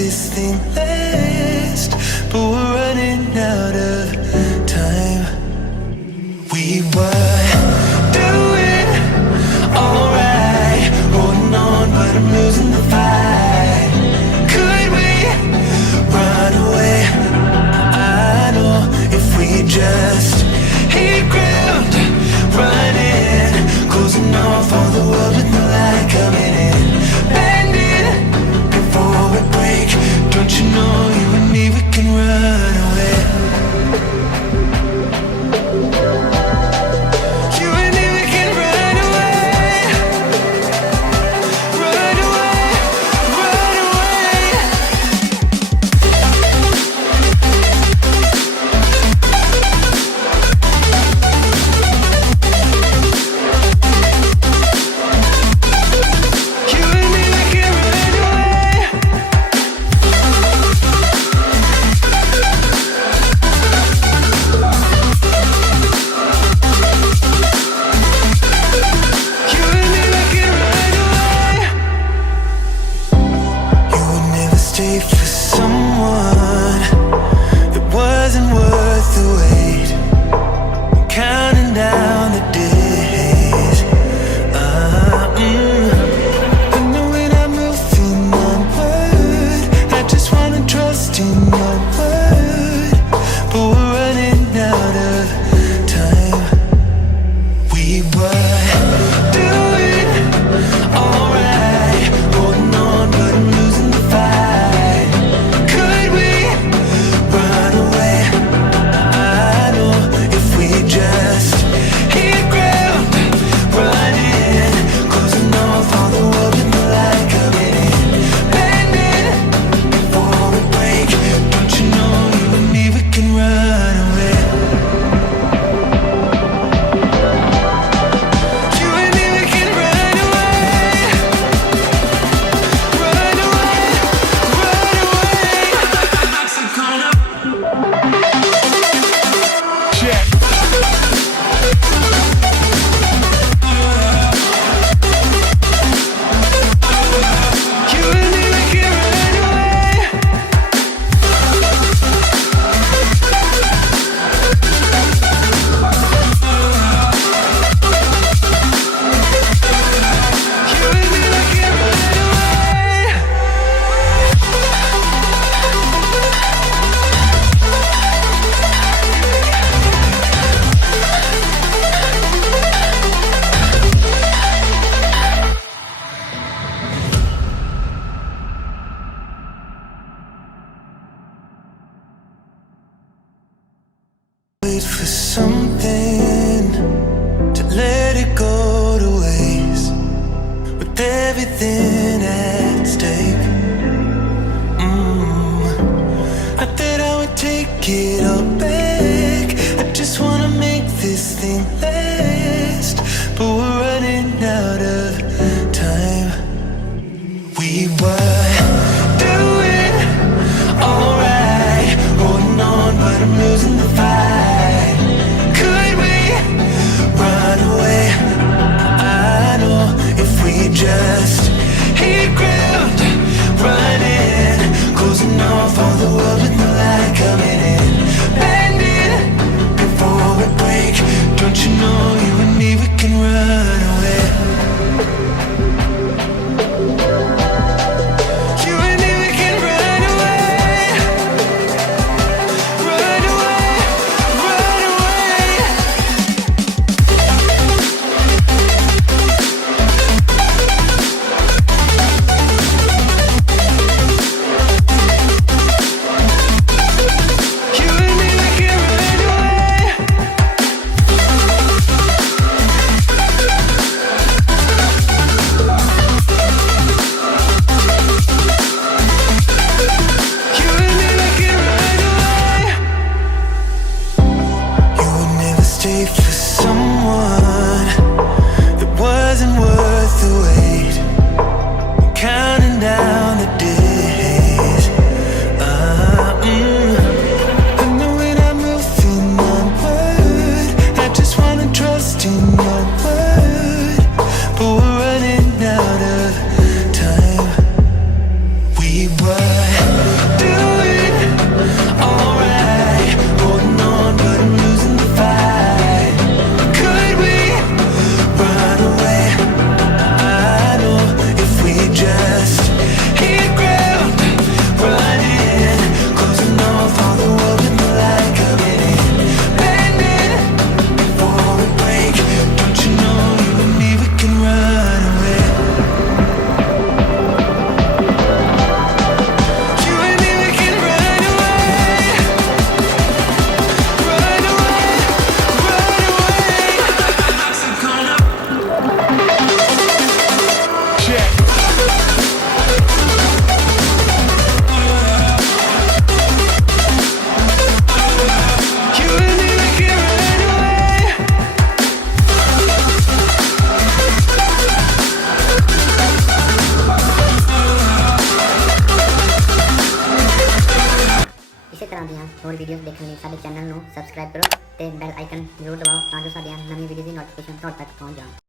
this thing last, but we're running out of time. We were doing alright, holding on, but I'm losing the fight. Could we run away? I know if we just hit ground, running, closing off all the world with no light coming in, bending before we break. Don't you know you and me, we can run away. You and me, we can run away. Run away, run away. You and me, we can run away. You and me, we can run away. You would never stay for someone that wasn't worth the wait. I'm counting down the days. I know when I'm moving onward, I just wanna trust in your word, but we're running out of time. We were doing alright, holding on, but I'm losing the fight. Could we run away? I know if we just hit ground, running, closing off all the world with no light coming in, bending before we break. Don't you know you and me, we can run away. You and me, we can run away. Run away, run away. Check. You and me, we can run away. You and me, we can run away. Wait for something to let it go to waste, with everything at stake. I thought I would take it all back. I just wanna make this thing last, but we're running out of time. We were doing alright, holding on, but I'm losing the fight. Could we run away? I know if we just hit ground, running, closing off all the world with no light coming in, bending before we break. Don't you know ਤਰ੍ਹਾਂ ਦੀਆਂ ਹੋਰ videos ਦੇਖਣ ਲਈ ਸਾਡੇ channel ਨੂੰ subscribe ਕਰੋ ਤੇ bell icon ਜ਼ਰੂਰ ਦਬਾਓ ਤਾਂ ਜੋ ਸਾਡੀਆਂ ਨਵੀਆਂ ਵੀਡੀਓਜ਼ ਦੀ ਨੋਟੀਫਿਕੇਸ਼ਨ ਤੁਹਾਡੇ ਤੱਕ ਪਹੁੰਚ ਜਾਣ।